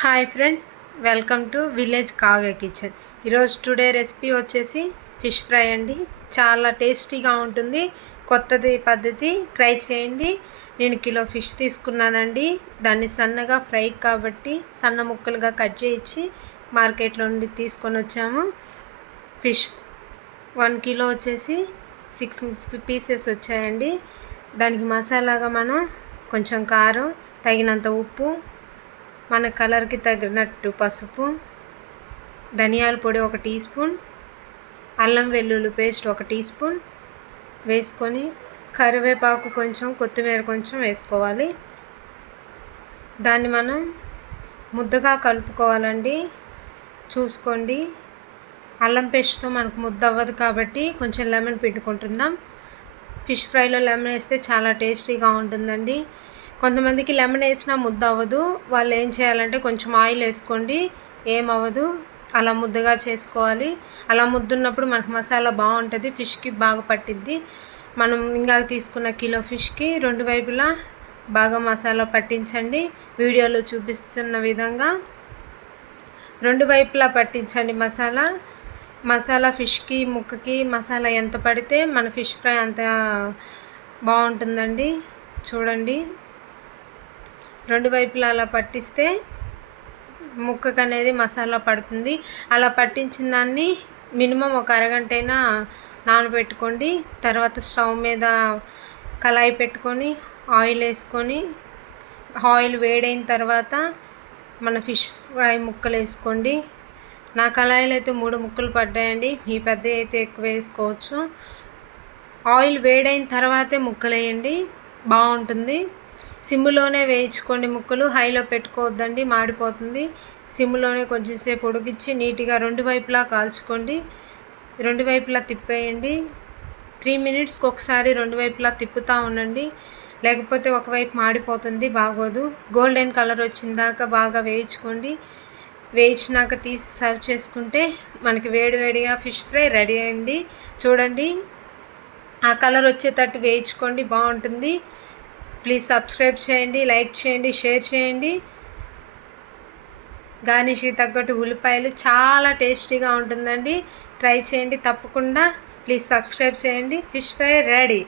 Hi friends, welcome to village Kavya kitchen. ఈరోజు today recipe వచ్చేసి fish fry అండి. చాలా టేస్టీగా ఉంటుంది. కొత్తది పద్ధతి, ట్రై చేయండి. నేను కిలో ఫిష్ తీసుకున్నానండి. దాన్ని సన్నగా ఫ్రై కాబట్టి సన్న ముక్కలుగా కట్ చేయించి మార్కెట్లో నుండి తీసుకొని వచ్చాము. ఫిష్ 1 కిలో వచ్చేసి 6 పీసెస్ వచ్చాయండి. దానికి మసాలాగా మనం కొంచెం కారం, తగినంత ఉప్పు, మన కలర్కి తగినట్టు పసుపు, ధనియాల పొడి 1 టీ స్పూన్, అల్లం వెల్లుల్లి పేస్ట్ 1 టీ స్పూన్ వేసుకొని కరివేపాకు కొంచెం, కొత్తిమీర కొంచెం వేసుకోవాలి. దాన్ని మనం ముద్దగా కలుపుకోవాలండి. చూసుకోండి, అల్లం పేస్ట్తో మనకు ముద్ద అవ్వదు కాబట్టి కొంచెం లెమన్ పిండుకుంటున్నాం. ఫిష్ ఫ్రైలో లెమన్ వేస్తే చాలా టేస్టీగా ఉంటుందండి. కొంతమందికి లెమన్ వేసినా ముద్ద అవ్వదు. వాళ్ళు ఏం చేయాలంటే కొంచెం ఆయిల్ వేసుకోండి, ఏమవ్వదు. అలా ముద్దగా చేసుకోవాలి. అలా ముద్దున్నప్పుడు మనకు మసాలా బాగుంటుంది, ఫిష్కి బాగా పట్టిద్ది. మనం ఇంకా తీసుకున్న కిలో ఫిష్కి 2 వైపులా బాగా మసాలా పట్టించండి. వీడియోలో చూపిస్తున్న విధంగా 2 వైపులా పట్టించండి మసాలా ఫిష్కి, ముక్కకి మసాలా ఎంత పడితే మన ఫిష్ ఫ్రై అంత బాగుంటుందండి. చూడండి, 2 వైపులా అలా పట్టిస్తే ముక్కకు అనేది మసాలా పడుతుంది. అలా పట్టించిన దాన్ని మినిమం 1 అరగంటైనా నానబెట్టుకోండి. తర్వాత స్టవ్ మీద కళాయి పెట్టుకొని ఆయిల్ వేసుకొని, ఆయిల్ వేడైన తర్వాత మన ఫిష్ ఫ్రై ముక్కలు వేసుకోండి. నా కళాయిలో అయితే 3 ముక్కలు పడ్డాయండి. మీ పెద్ద అయితే ఎక్కువ వేసుకోవచ్చు. ఆయిల్ వేడైన తర్వాతే ముక్కలు వేయండి, బాగుంటుంది. సిమ్లోనే వేయించుకోండి ముక్కలు, హైలో పెట్టుకోవద్దండి, మాడిపోతుంది. సిమ్లోనే కొంచెంసేపు ఉడికించి నీట్గా 2 వైపులా కాల్చుకోండి. 2 వైపులా తిప్పేయండి. 3 మినిట్స్కి ఒకసారి 2 వైపులా తిప్పుతూ ఉండండి, లేకపోతే ఒకవైపు మాడిపోతుంది, బాగోదు. గోల్డెన్ కలర్ వచ్చిందాక బాగా వేయించుకోండి. వేయించినాక తీసి సర్వ్ చేసుకుంటే మనకి వేడివేడిగా ఫిష్ ఫ్రై రెడీ అయింది. చూడండి, ఆ కలర్ వచ్చేటట్టు వేయించుకోండి, బాగుంటుంది. ప్లీజ్ సబ్స్క్రైబ్ చేయండి, లైక్ చేయండి, షేర్ చేయండి. గార్నిష్కి తగ్గట్టు ఉల్లిపాయలు, చాలా టేస్టీగా ఉంటుందండి. ట్రై చేయండి తప్పకుండా. ప్లీజ్ సబ్స్క్రైబ్ చేయండి. Fish fry ready.